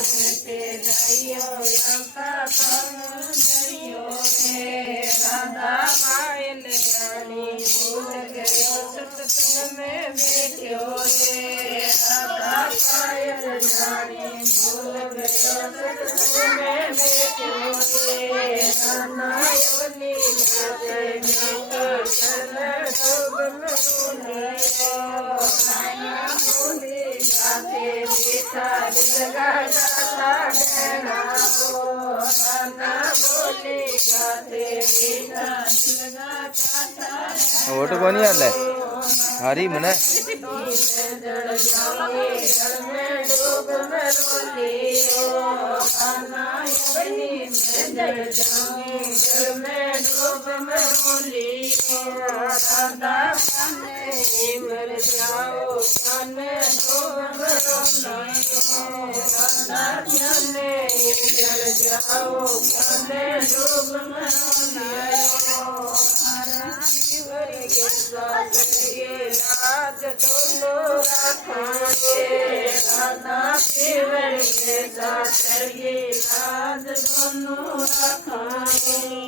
ते जाइयो लंका कमजरियो रे राधा पायल रानी भूल गयो सत्संग में बैठ्यो रे राधा पायल रानी भूल गयो सत्संग में बैठ्यो रे नाना योनी नाचे मीठा चल शोभ मरुनियो नाना बोली गाते मीठा दिल गाता गहना हो नाना बोली गाते मीठा दिल गाता वोट कोनी आले हरी मने जड़ जाए जल में डूब मरुनियो नाना योनी में जड़ जाए जल में डूब मरुनियो राधा जाने मर जाओ जान डूब मरुनियो राधा जाने जड़ जाओ जान डूब मरुनियो लाज दोनों रखाए राधा पीवर के साथ ये लाज दोनों रखाए।